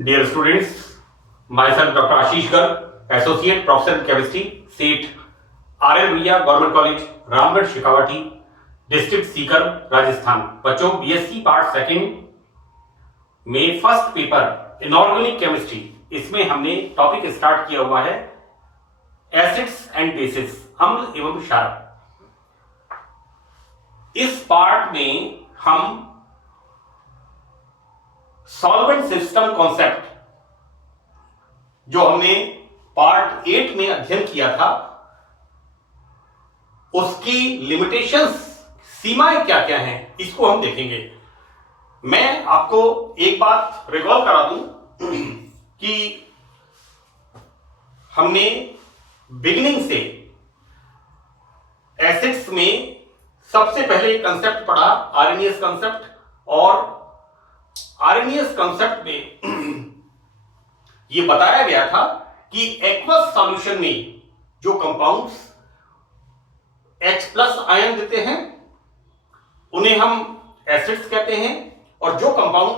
Dear students, myself Dr. Ashish Garg, Associate Professor in Chemistry, SEAT, RL Bhuiya Government College, Ramgarh Shekhawati, district Sikar, Rajasthan. बच्चों BSc part second में first paper inorganic chemistry, इसमें हमने topic start किया हुआ है acids and bases, अम्ल एवं क्षारक। इस पार्ट में हम सॉल्वेंट सिस्टम कॉन्सेप्ट जो हमने पार्ट 8 में अध्ययन किया था, उसकी लिमिटेशंस, सीमाएं क्या क्या हैं, इसको हम देखेंगे। मैं आपको एक बात रिकॉल करा दूं कि हमने बिगिनिंग से एसिड्स में सबसे पहले कंसेप्ट पढ़ा आरएनएस कंसेप्ट, और आरएनएस कंसेप्ट में यह बताया गया था कि एक्वस सॉल्यूशन में जो कंपाउंड्स H+ आयन देते हैं उन्हें हम एसिड्स कहते हैं, और जो कंपाउंड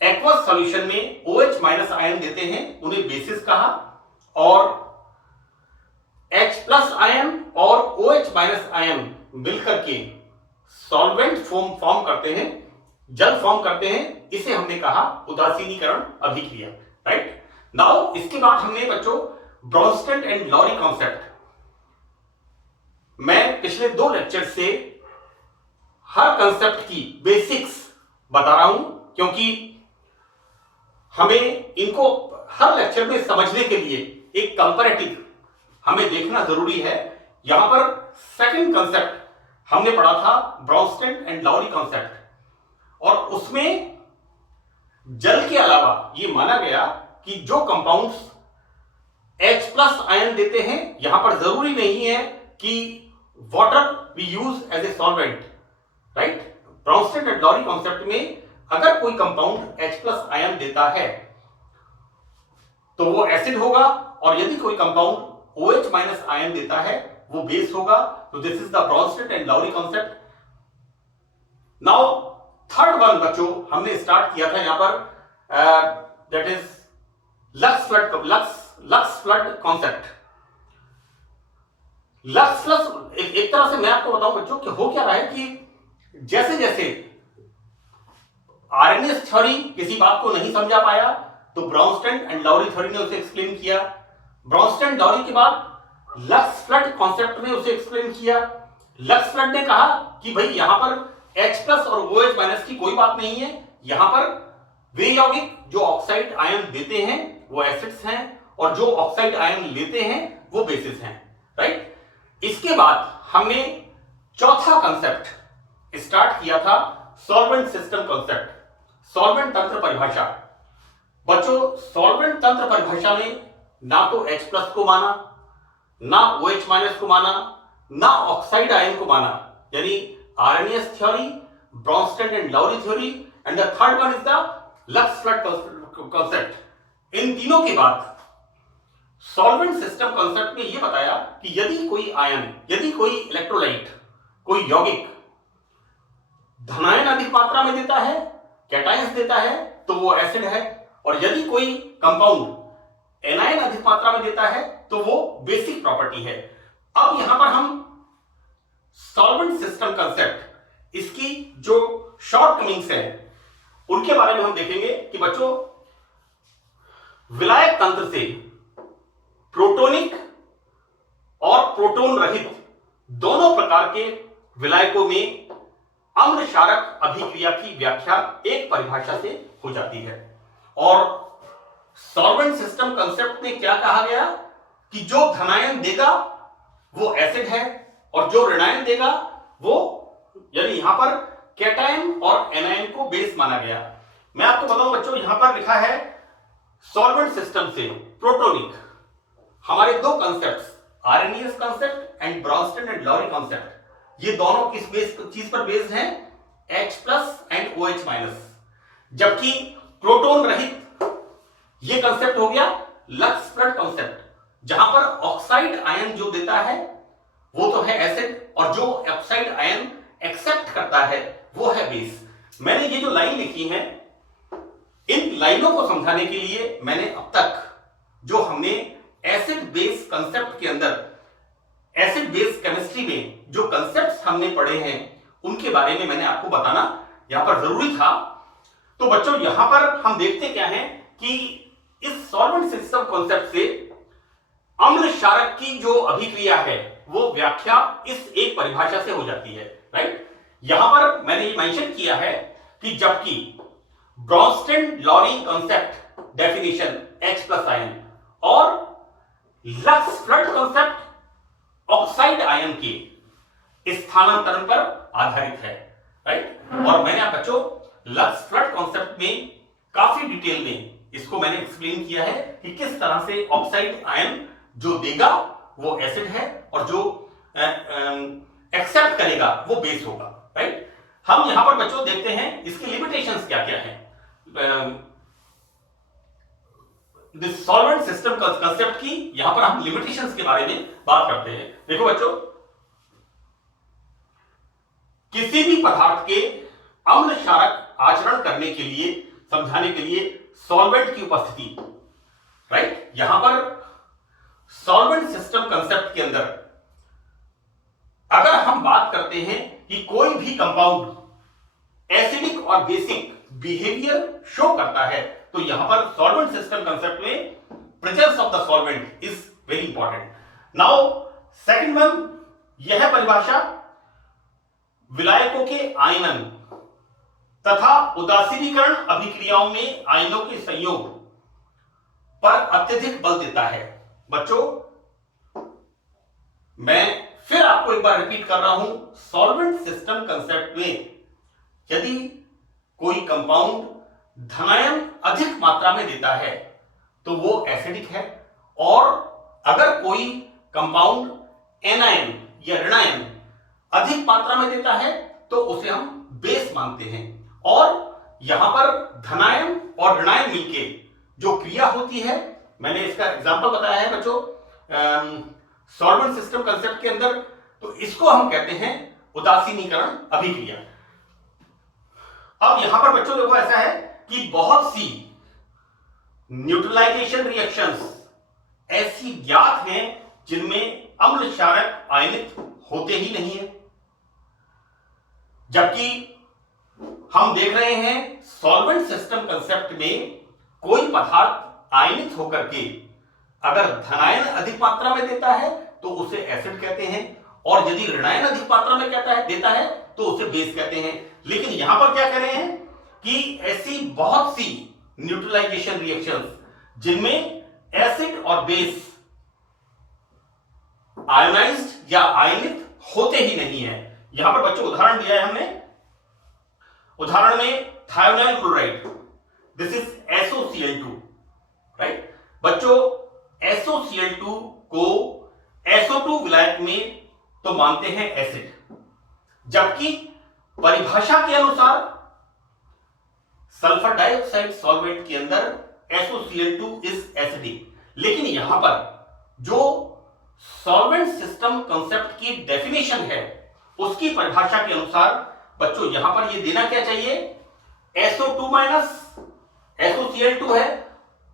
एक्वस सॉल्यूशन में OH- आयन देते हैं उन्हें बेसिस कहा। और H+ आयन और OH- आयन मिलकर के सॉल्वेंट फॉर्म करते हैं, जल फॉर्म करते हैं, इसे हमने कहा उदासीनीकरण अभिक्रिया। राइट नाउ इसके बाद हमने बच्चों ब्रोंस्टेड एंड लॉरी कॉन्सेप्ट, मैं पिछले 2 लेक्चर से हर कंसेप्ट की बेसिक्स बता रहा हूं, क्योंकि हमें इनको हर लेक्चर में समझने के लिए एक कंपैरेटिव हमें देखना जरूरी है। यहां पर सेकंड कंसेप्ट हमने पढ़ा था ब्रोंस्टेड एंड लॉरी कॉन्सेप्ट, और उसमें जल के अलावा यह माना गया कि जो कंपाउंड्स H+ आयन देते हैं, यहां पर जरूरी नहीं है कि water we use as a solvent. Right Bronsted and Lowry concept में अगर कोई कंपाउंड H+ आयन देता है तो वो एसिड होगा, और यदि कोई कंपाउंड OH- आयन देता है वो बेस होगा। तो this is the Bronsted and Lowry concept. Now third one बच्चों हमने स्टार्ट किया था यहां पर, that is Lux Flood concept. Lux Flood एक तरह से मैं आपको बताऊं बच्चों कि हो क्या रहा है कि जैसे जैसे आरएनएस थ्योरी किसी बात को नहीं समझा पाया तो ब्रोंस्टेड एंड लॉरी थ्योरी ने उसे एक्सप्लेन किया। ब्रोंस्टेड लॉरी के बाद लक्स फ्लड कॉन्सेप्ट ने उसे एक्सप्लेन किया। लक्स फ्लड ने कहा कि भाई यहां पर H+ और OH- की कोई बात नहीं है, यहां पर वे यौगिक जो ऑक्साइड आयन देते हैं वो एसिड्स हैं, और जो ऑक्साइड आयन लेते हैं वो बेसिस हैं। राइट इसके बाद हमने चौथा कंसेप्ट स्टार्ट किया था सॉल्वेंट सिस्टम कॉन्सेप्ट, सॉल्वेंट तंत्र परिभाषा। बच्चों सॉल्वेंट तंत्र परिभाषा में ना तो H+ को माना, ना OH- को माना, ना ऑक्साइड आयन को माना, यानी Arrhenius theory, Bronsted and Lowry theory, and the third one is the Lux Flood concept. इन तीनों के बाद सॉल्वेंट सिस्टम कॉन्सेप्ट में यह बताया कि यदि कोई आयन, यदि कोई इलेक्ट्रोलाइट, कोई यौगिक धनायन अधिक मात्रा में देता है, कैटायंस देता है, तो वो एसिड है, और यदि कोई कंपाउंड एनायन अधिक मात्रा में देता है तो वो बेसिक प्रॉपर्टी है। अब यहां पर हम सॉल्वेंट सिस्टम कंसेप्ट, इसकी जो शॉर्टकमिंग्स है उनके बारे में हम देखेंगे कि बच्चों विलायक तंत्र से प्रोटोनिक और प्रोटोन रहित दोनों प्रकार के विलायकों में अम्ल क्षारक अभिक्रिया की व्याख्या एक परिभाषा से हो जाती है। और सॉल्वेंट सिस्टम कंसेप्ट में क्या कहा गया कि जो धनायन देगा वो एसिड है, और जो ऋणायन देगा वो, यानी यहां पर कैटायन और एनायन को बेस माना गया। मैं आपको बताऊं बच्चों यहां पर लिखा है सॉल्वेंट सिस्टम से प्रोटोनिक, हमारे 2 concepts Arrhenius concept and Bronsted and Lowry concept, ये दोनों किस चीज पर बेस्ड हैं? H+ and OH-। जबकि प्रोटोन रहित ये कंसेप्ट हो गया लक्स फ्लड कॉन्सेप्ट, जहां पर ऑक्साइड आयन जो देता है वो तो है एसिड, और जो ऑक्साइड आयन एक्सेप्ट करता है वो है बेस। मैंने ये जो लाइन लिखी है इन लाइनों को समझाने के लिए मैंने अब तक जो हमने एसिड बेस कंसेप्ट के अंदर, एसिड बेस केमिस्ट्री में जो कंसेप्ट्स हमने पढ़े हैं उनके बारे में मैंने आपको बताना यहां पर जरूरी था। तो बच्चों यहां पर हम देखते क्या है कि इस सॉल्वेंट सिस्टम कॉन्सेप्ट से अम्ल क्षारक की जो अभिक्रिया है वो व्याख्या इस एक परिभाषा से हो जाती है, राइट। यहां पर मैंने ये मेंशन किया है कि जबकि ब्रॉन्स्टन-लॉरी कॉन्सेप्ट डेफिनेशन H+आयन और लक्स-फ्लड कॉन्सेप्ट ऑक्साइड आयन के स्थानांतरण पर आधारित है, राइट। और मैंने आप बच्चों लक्स-फ्लड कॉन्सेप्ट में काफी डिटेल में इसको मैंने एक्सप्लेन किया है कि किस तरह से ऑक्साइड आयन जो देगा वो एसिड है और जो एक्सेप्ट करेगा वो बेस होगा, राइट। हम यहां पर बच्चों देखते हैं इसकी लिमिटेशंस क्या क्या है दिस सॉल्वेंट सिस्टम कंसेप्ट की। यहां पर हम लिमिटेशंस के बारे में बात करते हैं। देखो बच्चों, किसी भी पदार्थ के अम्ल क्षारक आचरण करने के लिए, समझाने के लिए सॉल्वेंट की उपस्थिति, राइट। यहां पर सॉल्वेंट सिस्टम कंसेप्ट के अंदर अगर हम बात करते हैं कि कोई भी कंपाउंड एसिडिक और बेसिक बिहेवियर शो करता है तो यहां पर सॉल्वेंट सिस्टम कंसेप्ट में presence of the solvent is very important. Now second one, यह परिभाषा विलायकों के आयनन तथा उदासीनीकरण अभिक्रियाओं में आयनों के संयोग पर अत्यधिक बल देता है। बच्चों मैं फिर आपको एक बार रिपीट कर रहा हूं, सॉल्वेंट सिस्टम कंसेप्ट में यदि कोई कंपाउंड धनायन अधिक मात्रा में देता है तो वो एसिडिक है, और अगर कोई कंपाउंड एनायन या ऋणायन अधिक मात्रा में देता है तो उसे हम बेस मानते हैं। और यहां पर धनायन और ऋणायन मिलके जो क्रिया होती है, मैंने इसका एग्जांपल बताया है बच्चों सॉल्वेंट सिस्टम कंसेप्ट के अंदर, तो इसको हम कहते हैं उदासीनीकरण अभिक्रिया। अब यहां पर बच्चों देखो ऐसा है कि बहुत सी न्यूट्रलाइजेशन रिएक्शंस ऐसी ज्ञात हैं जिनमें अम्ल क्षारक आयनित होते ही नहीं है, जबकि हम देख रहे हैं सॉल्वेंट सिस्टम कंसेप्ट में कोई पदार्थ आयनित होकर के अगर धनायन अधिक मात्रा में देता है तो उसे एसिड कहते हैं, और यदि ऋणायन अधिक मात्रा में देता है तो उसे बेस कहते हैं। लेकिन यहां पर क्या कह रहे हैं कि ऐसी बहुत सी न्यूट्रलाइजेशन रिएक्शंस जिनमें एसिड और बेस आयोनाइज्ड या आयनित होते ही नहीं है। यहां पर बच्चों उदाहरण दिया है हमने, उदाहरण में thionyl chloride, this is SOCl2, right. बच्चों SOCl2 को SO2 विलायक में तो मानते हैं एसिड, जबकि परिभाषा के अनुसार सल्फर डाइऑक्साइड सॉल्वेंट के अंदर SOCl2 इज एसिडिक। लेकिन यहां पर जो सॉल्वेंट सिस्टम कंसेप्ट की डेफिनेशन है उसकी परिभाषा के अनुसार बच्चों यहां पर ये देना क्या चाहिए, SO2 माइनस, SOCl2 है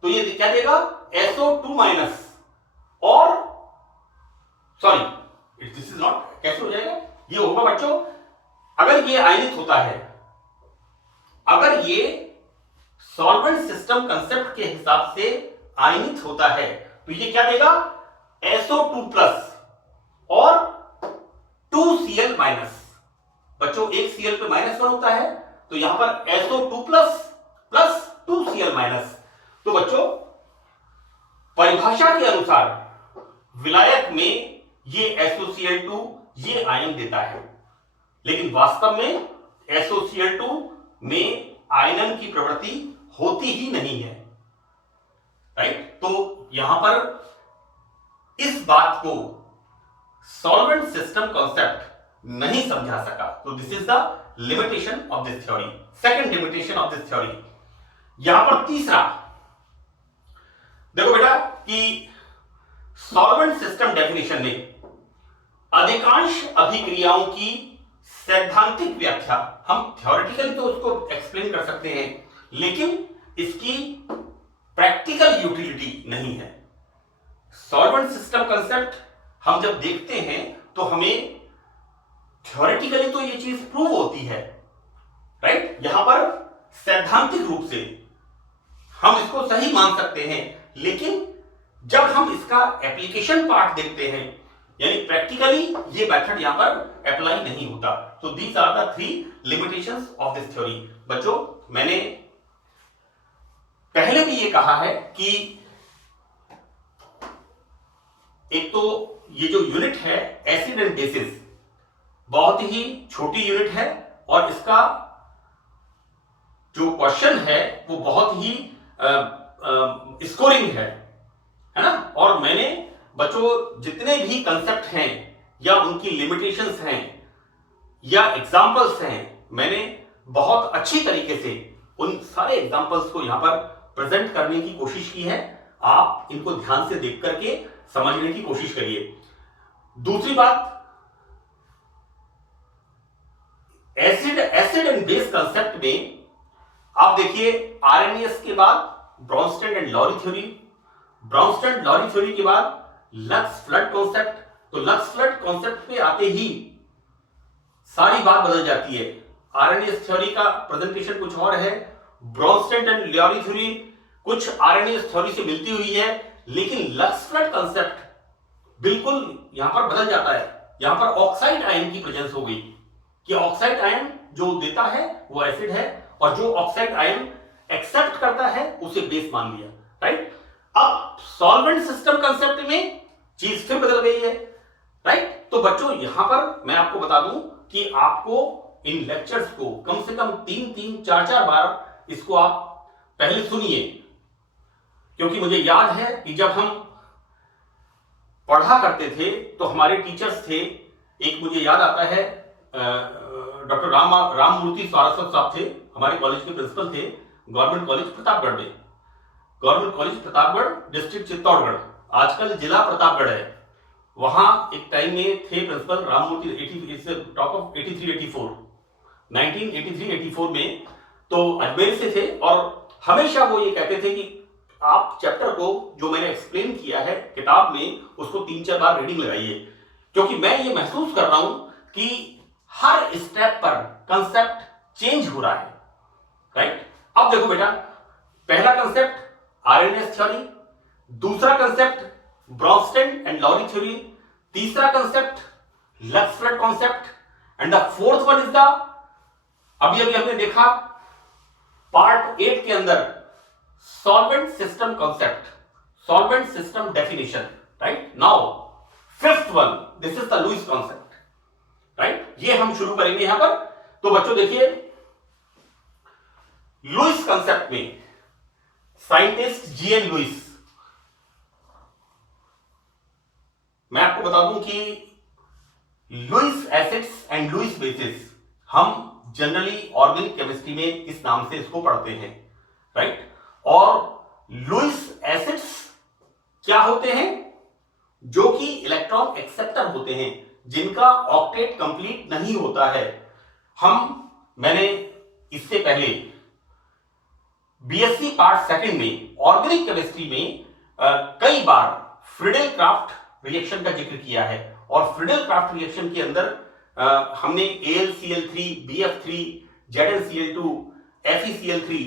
तो ये क्या देगा SO2 माइनस, और सॉरी दिस इज नॉट, कैसे हो जाएगा, ये होगा बच्चों अगर ये आयनित होता है, अगर ये सॉल्वेंट सिस्टम कंसेप्ट के हिसाब से आयनित होता है तो ये क्या देगा SO2 प्लस और 2Cl माइनस। बच्चों एक Cl पे -1 होता है तो यहां पर SO2 plus plus 2Cl minus. तो बच्चों परिभाषा के अनुसार विलायक में ये SOCl2 ये आयन देता है, लेकिन वास्तव में SOCl2 में आयनन की प्रवृत्ति होती ही नहीं है, राइट। तो यहां पर इस बात को सॉल्वेंट सिस्टम कॉन्सेप्ट नहीं समझा सका, तो this is the limitation of this theory, second limitation of this theory. यहां पर तीसरा देखो बेटा कि सॉल्वेंट सिस्टम डेफिनेशन में अधिकांश अभिक्रियाओं की सैद्धांतिक व्याख्या, हम थ्योरेटिकली तो उसको एक्सप्लेन कर सकते हैं, लेकिन इसकी प्रैक्टिकल यूटिलिटी नहीं है। सॉल्वेंट सिस्टम कंसेप्ट हम जब देखते हैं तो हमें थ्योरेटिकली तो ये चीज प्रूव होती है, राइट। यहां पर सैद्धांतिक रूप से हम इसको सही मान सकते हैं, लेकिन जब हम इसका एप्लीकेशन पार्ट देखते हैं, यानी प्रैक्टिकली ये मेथड यहां पर अप्लाई नहीं होता। तो these are the 3 limitations of this theory. बच्चों, मैंने पहले भी ये कहा है कि एक तो ये जो यूनिट है एसिड एंड बेसिस, बहुत ही छोटी यूनिट है और इसका जो क्वेश्चन है वो बहुत ही स्कोरिंग है ना। और मैंने बच्चों जितने भी कंसेप्ट हैं या उनकी लिमिटेशंस हैं या एग्जांपल्स हैं, मैंने बहुत अच्छी तरीके से उन सारे एग्जांपल्स को यहां पर प्रेजेंट करने की कोशिश की है। आप इनको ध्यान से देख करके समझने की कोशिश करिए। दूसरी बात, एसिड एंड बेस कंसेप्ट में आप देखिए आरएनएस के बाद Bronsted and Lowry theory, Bronsted Lowry theory के बाद लक्स फ्लड कॉन्सेप्ट। तो लक्स फ्लड कॉन्सेप्ट पे आते ही सारी बात बदल जाती है। आरएनएस थ्योरी का प्रेजेंटेशन कुछ और है, ब्रॉन्स्टेड एंड लॉरी थ्योरी कुछ आरएनएस थ्योरी से मिलती हुई है, लेकिन लक्स फ्लड कॉन्सेप्ट बिल्कुल यहां पर बदल जाता है। यहां पर ऑक्साइड आयन की प्रेजेंस हो गई कि ऑक्साइड आयन जो देता है वो एसिड है और जो ऑक्साइड आयन एक्सेप्ट करता है उसे बेस मान लिया, राइट। अब सॉल्वेंट सिस्टम कंसेप्ट में चीज फिर बदल गई है, राइट। तो बच्चों यहां पर मैं आपको बता दूं कि आपको इन लेक्चर्स को कम से कम 3-3, 4-4 बार इसको आप पहले सुनिए, क्योंकि मुझे याद है कि जब हम पढ़ा करते थे तो हमारे टीचर्स थे, एक मुझे याद आता है डॉक्टर राममूर्ति सारस्वत साहब थे, हमारे कॉलेज के प्रिंसिपल थे, गवर्नमेंट कॉलेज प्रतापगढ़ में, government college Pratapgarh, district Chittorgarh, आजकल जिला प्रतापगढ़ है। वहां एक टाइम में थे प्रिंसिपल राममूर्ति, टॉक ऑफ 1983-84 में, तो अजमेर से थे और हमेशा वो ये कहते थे कि आप चैप्टर को जो मैंने एक्सप्लेन किया है किताब में उसको 3-4 बार रीडिंग लगाइए, क्योंकि मैं ये महसूस कर रहा हूं कि हर स्टेप पर कंसेप्ट चेंज हो रहा है, राइट। अब देखो बेटा, पहला कंसेप्ट आरएनएस थ्योरी, दूसरा concept Bronsted and Lowry theory, तीसरा concept Lux Flood concept and the fourth one is the, अभी हमने देखा पार्ट 8 के अंदर solvent system concept, solvent system definition, right. Now fifth one, this is the Lewis concept, right. ये हम शुरू करेंगे यहां पर। तो बच्चों देखिए, लुईस कॉन्सेप्ट में साइंटिस्ट जीएन लुईस, मैं आपको बता दूं कि Lewis acids and Lewis bases हम जनरली ऑर्गेनिक केमिस्ट्री में इस नाम से इसको पढ़ते हैं, राइट। और लुईस एसिड्स क्या होते हैं? जो कि इलेक्ट्रॉन एक्सेप्टर होते हैं, जिनका ऑक्टेट कंप्लीट नहीं होता है। मैंने इससे पहले बीएससी पार्ट सेकंड में ऑर्गेनिक केमिस्ट्री में कई बार फ्रीडेल क्राफ्ट रिएक्शन का जिक्र किया है, और फ्रीडेल क्राफ्ट रिएक्शन के अंदर हमने AlCl3, BF3, ZnCl2, FeCl3,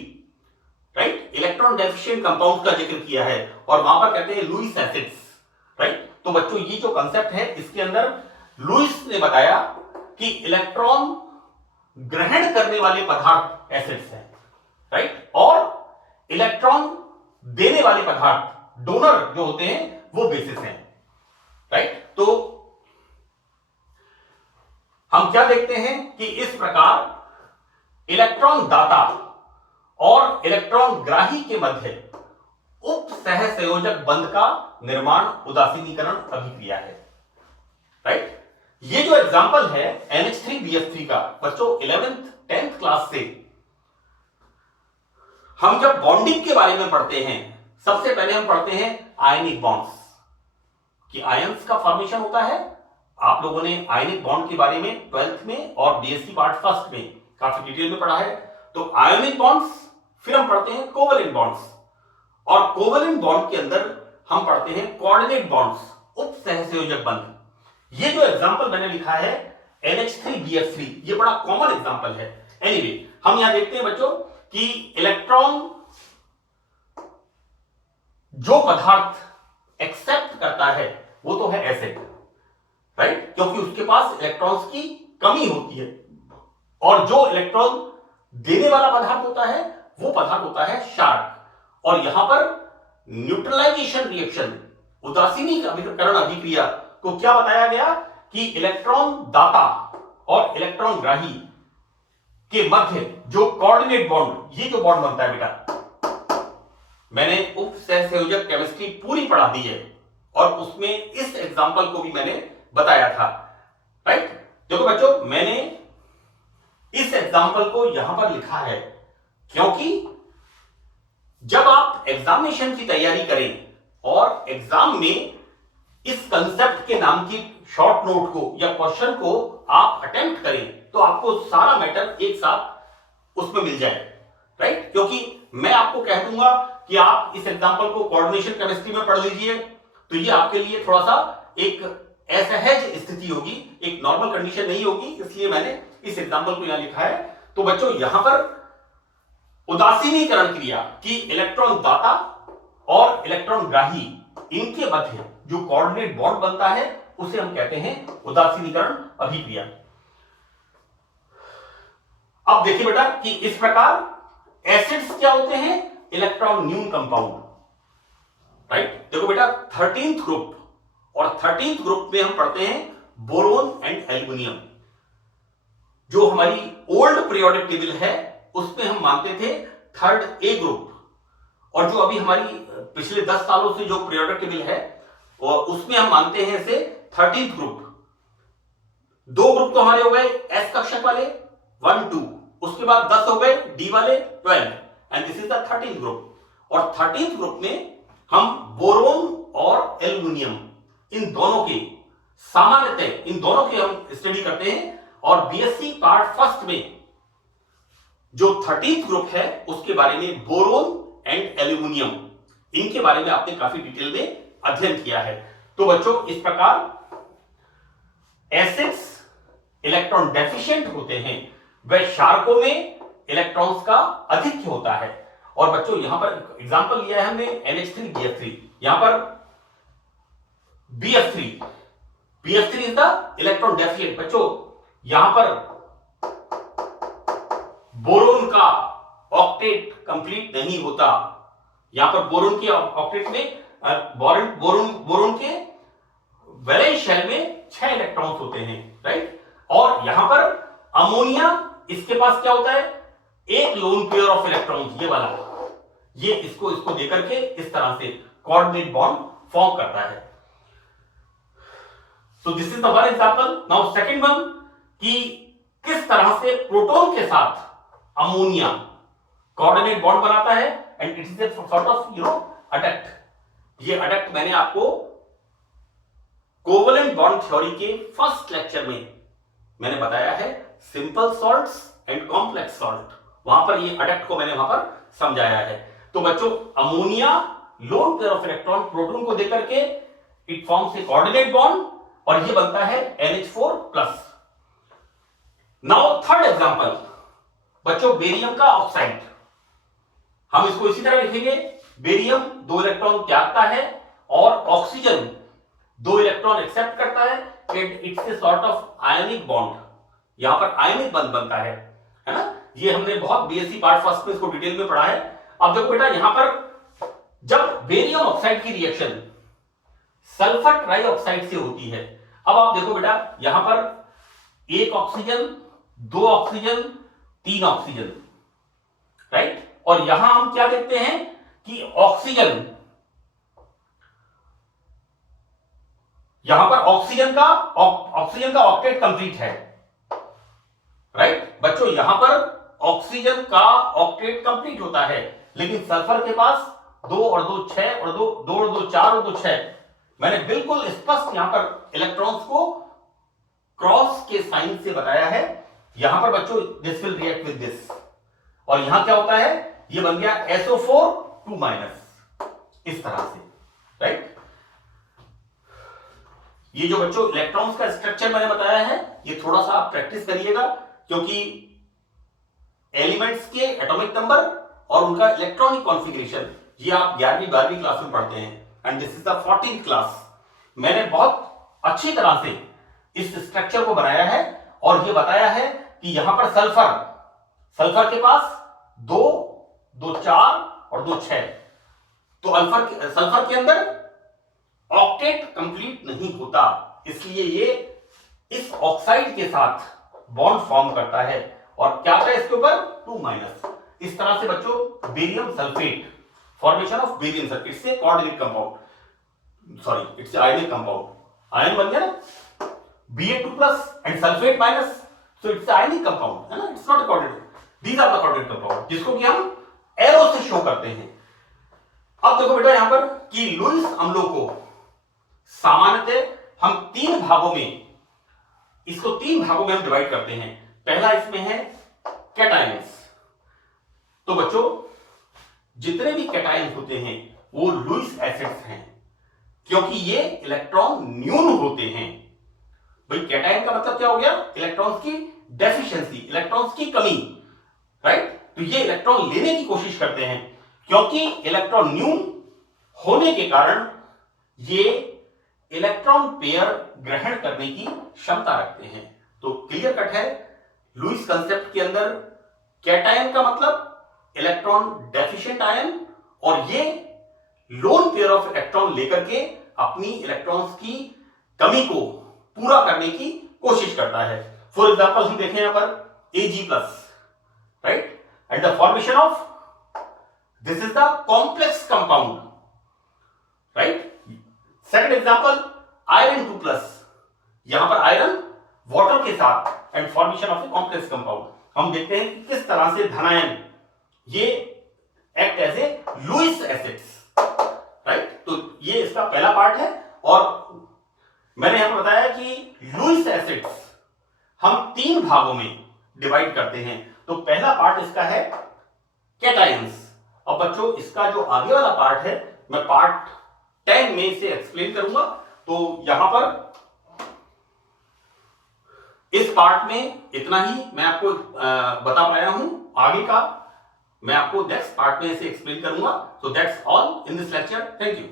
right, electron deficient compound का जिक्र किया है, और वहां पर कहते हैं लुईस एसिड्स, राइट। तो बच्चों ये जो कंसेप्ट है, इसके अंदर लुईस ने बताया कि इलेक्ट्रॉन ग्रहण करने वाले पदार्थ एसिड्स हैं, राइट, और इलेक्ट्रॉन देने वाले पदार्थ डोनर जो होते हैं वो बेसिस हैं, राइट। तो हम क्या देखते हैं कि इस प्रकार इलेक्ट्रॉन दाता और इलेक्ट्रॉन ग्राही के मध्य उप सहसंयोजक बंध का निर्माण उदासीनीकरण अभिक्रिया है, राइट। ये जो एग्जांपल है NH3BF3 का, बच्चों 11th 10th क्लास से हम जब बॉन्डिंग के बारे में पढ़ते हैं, सबसे पहले हम पढ़ते हैं आयनिक बॉन्ड्स, कि आयंस का फॉर्मेशन होता है। आप लोगों ने आयनिक बॉन्ड के बारे में 12th में और बीएससी पार्ट फर्स्ट में काफी डिटेल में पढ़ा है। तो आयनिक बॉन्ड्स फिर हम पढ़ते हैं कोवेलेंट बॉन्ड्स, और कोवेलेंट बॉन्ड के अंदर हम पढ़ते हैं कोऑर्डिनेट बॉन्ड्स, उप सहसंयोजक बंध। ये जो एग्जांपल मैंने लिखा है NH3BF3, ये बड़ा कॉमन एग्जांपल है। एनीवे हम यहां देखते हैं बच्चों कि इलेक्ट्रॉन जो पदार्थ एक्सेप्ट करता है वो तो है एसिड, राइट, क्योंकि उसके पास इलेक्ट्रॉन्स की कमी होती है, और जो इलेक्ट्रॉन देने वाला पदार्थ होता है वो पदार्थ होता है क्षारक। और यहां पर न्यूट्रलाइजेशन रिएक्शन, उदासीनीकरण अभिक्रिया को क्या बताया गया कि इलेक्ट्रॉन दाता और इलेक्ट्रॉन ग्राही के मध्य जो कोऑर्डिनेट बॉन्ड, ये जो बॉन्ड बनता है बेटा, मैंने उप सहसंयोजक केमिस्ट्री पूरी पढ़ा दी है और उसमें इस एग्जांपल को भी मैंने बताया था, राइट। देखो बच्चों, मैंने इस एग्जांपल को यहां पर लिखा है क्योंकि जब आप एग्जामिनेशन की तैयारी करें और एग्जाम में इस कंसेप्ट के नाम की शॉर्ट नोट को या क्वेश्चन को आप अटेम्प्ट करें तो आपको सारा मैटर एक साथ उसमें मिल जाए, राइट। क्योंकि मैं आपको कह दूंगा कि आप इस एग्जांपल को कोऑर्डिनेशन केमिस्ट्री में पढ़ लीजिए तो ये आपके लिए थोड़ा सा एक असहज स्थिति होगी, एक नॉर्मल कंडीशन नहीं होगी, इसलिए मैंने इस एग्जांपल को यहां लिखा है। तो बच्चों यहां पर उदासीनीकरण क्रिया की इलेक्ट्रॉन दाता और इलेक्ट्रॉन ग्राही, इनके मध्य जो कोऑर्डिनेट बॉन्ड बनता है उसे हम कहते हैं उदासीनीकरण अभिक्रिया। अब देखिए बेटा कि इस प्रकार एसिड्स क्या होते हैं, इलेक्ट्रॉन न्यून कंपाउंड, राइट। देखो बेटा 13th ग्रुप, और 13th ग्रुप में हम पढ़ते हैं बोरोन एंड एल्युमिनियम। जो हमारी ओल्ड पीरियोडिक टेबल है उसमें हम मानते थे 3rd A ग्रुप, और जो अभी हमारी पिछले 10 सालों से जो पीरियोडिक टेबल है उसमें हम मानते हैं इसे 13th ग्रुप। दो ग्रुप तो हमारे हो गए S कक्षक वाले 1 2, उसके बाद 10 हो गए D वाले 12, and this is the 13th group. और 13th ग्रुप में हम बोरोन और एल्युमिनियम, इन दोनों के सामान्यतः इन दोनों की हम स्टडी करते हैं। और बीएससी पार्ट फर्स्ट में जो 13th ग्रुप है उसके बारे में बोरोन एंड एल्युमिनियम, इनके बारे में आपने काफी डिटेल में अध्ययन किया है। तो बच्चों इस प्रकार एसिड्स इलेक्ट्रॉन डेफिशिएंट होते हैं, वह क्षारकों में इलेक्ट्रॉन्स का अधिक होता है। और बच्चों यहां पर एग्जांपल लिया है हमने NH3BF3, यहां पर BF3 is the electron deficient. बच्चों यहां पर बोरोन का ऑक्टेट कंप्लीट नहीं होता, यहां पर बोरोन की ऑक्टेट में बोरोन के वैलेंस शेल में 6 इलेक्ट्रॉन्स होते हैं, राइट। और यहां पर अमोनिया, इसके पास क्या होता है, एक लोन पेयर ऑफ इलेक्ट्रॉन्स, ये वाला, ये इसको देकर के इस तरह से कोऑर्डिनेट बॉन्ड फॉर्म करता है। So this is the one example. Now second one कि किस तरह से प्रोटॉन के साथ अमोनिया कोऑर्डिनेट बॉन्ड बनाता है, and it is a sort of adduct. ये अडक्ट मैंने आपको कोवेलेंट बॉन्ड थ्योरी के फर्स्ट लेक्चर में मैंने बताया है, simple salts and complex salt, वहां पर ये अडक्ट को मैंने वहां पर समझाया है। तो बच्चों ammonia lone pair of electron proton को देकर के it forms a coordinate bond और ये बनता है NH4+। नाउ थर्ड एग्जांपल बच्चों बेरियम का ऑक्साइड, हम इसको इसी तरह लिखेंगे, बेरियम 2 इलेक्ट्रॉन त्यागता है और ऑक्सीजन 2 इलेक्ट्रॉन एक्सेप्ट करता है, it's a sort of ionic bond, यहां पर आयनिक बंध बनता है ना। ये हमने बहुत बीएससी पार्ट फर्स्ट में इसको डिटेल में पढ़ा है। अब देखो बेटा यहां पर जब बेरियम ऑक्साइड की रिएक्शन सल्फर ट्राइऑक्साइड से होती है, अब आप देखो बेटा यहां पर 1 ऑक्सीजन 2 ऑक्सीजन 3 ऑक्सीजन, राइट। और यहां हम क्या देखते हैं कि ऑक्सीजन, यहां पर ऑक्सीजन का ऑक्टेट कंप्लीट है, राइट। बच्चों यहां पर ऑक्सीजन का ऑक्टेट कंप्लीट होता है, लेकिन सल्फर के पास 2 और 2 6 और 2 और 2 4 और 2 6। मैंने बिल्कुल स्पष्ट यहां पर इलेक्ट्रॉन्स को क्रॉस के साइन से बताया है। यहां पर बच्चों this will react with this, और यहां क्या होता है, ये बन गया SO4 2-, इस तरह से, राइट। ये जो बच्चों इलेक्ट्रॉन्स का स्ट्रक्चर मैंने बताया है, ये थोड़ा सा आप प्रैक्टिस करिएगा, क्योंकि एलिमेंट्स के एटॉमिक नंबर और उनका इलेक्ट्रॉनिक कॉन्फ़िगरेशन ये आप 11वीं 12वीं क्लास में पढ़ते हैं, and this is the 14th class. मैंने बहुत अच्छी तरह से इस स्ट्रक्चर को बनाया है और ये बताया है कि यहां पर सल्फर के पास 2, 2 4 और 2 6, तो सल्फर के अंदर ऑक्टेट कंप्लीट नहीं होता, इसलिए ये इस ऑक्साइड के साथ बॉन्ड फॉर्म करता है और क्या आता है इसके ऊपर 2-। इस तरह से बच्चों barium sulphate, formation of barium sulphate, it's a coordinate compound, sorry it's a ionic compound, ion बन गया ना, Ba2+ and sulphate minus, so it's a ionic compound है ना, it's not a coordinate, these are the coordinate compound जिसको कि हम arrow से show करते हैं। अब देखो बेटा यहां पर कि लुईस अम्लों को सामान्यतः हम इसको तीन भागों में हम डिवाइड करते हैं। पहला इसमें है कैटायंस, तो बच्चों जितने भी कैटायंस होते हैं वो लुईस एसिड्स हैं, क्योंकि ये इलेक्ट्रॉन न्यून होते हैं। भाई कैटायन का मतलब क्या हो गया, इलेक्ट्रॉन्स की डेफिशिएंसी, इलेक्ट्रॉन्स की कमी, राइट। तो ये इलेक्ट्रॉन लेने की कोशिश करते हैं, क्योंकि इलेक्ट्रॉन न्यून होने के कारण ये इलेक्ट्रॉन पेयर ग्रहण करने की क्षमता रखते हैं। तो क्लियर कट है, लुईस कंसेप्ट के अंदर कैटायन का मतलब इलेक्ट्रॉन डेफिशिएंट आयन, और ये लोन पेयर ऑफ इलेक्ट्रॉन लेकर के अपनी इलेक्ट्रॉन्स की कमी को पूरा करने की कोशिश करता है। फॉर एग्जांपल हम देखें यहां पर Ag+, right, and the formation of this is the complex compound, right. Second example iron 2+, यहां पर आयरन वाटर के साथ and formation of a complex compound. हम देखते हैं कि किस तरह से धनायन ये act as a Lewis acids, right. तो ये इसका पहला पार्ट है, और मैंने यहां पर बताया कि लुईस एसिड्स हम 3 भागों में डिवाइड करते हैं। तो पहला पार्ट इसका है कैटायंस। अब बच्चों इसका जो आगे वाला पार्ट है मैं पार्ट 10 में इसे एक्सप्लेन करूंगा। तो यहां पर इस पार्ट में इतना ही मैं आपको बता पाया हूं, आगे का मैं आपको नेक्स्ट पार्ट में इसे एक्सप्लेन करूंगा। So that's all in this lecture, thank you.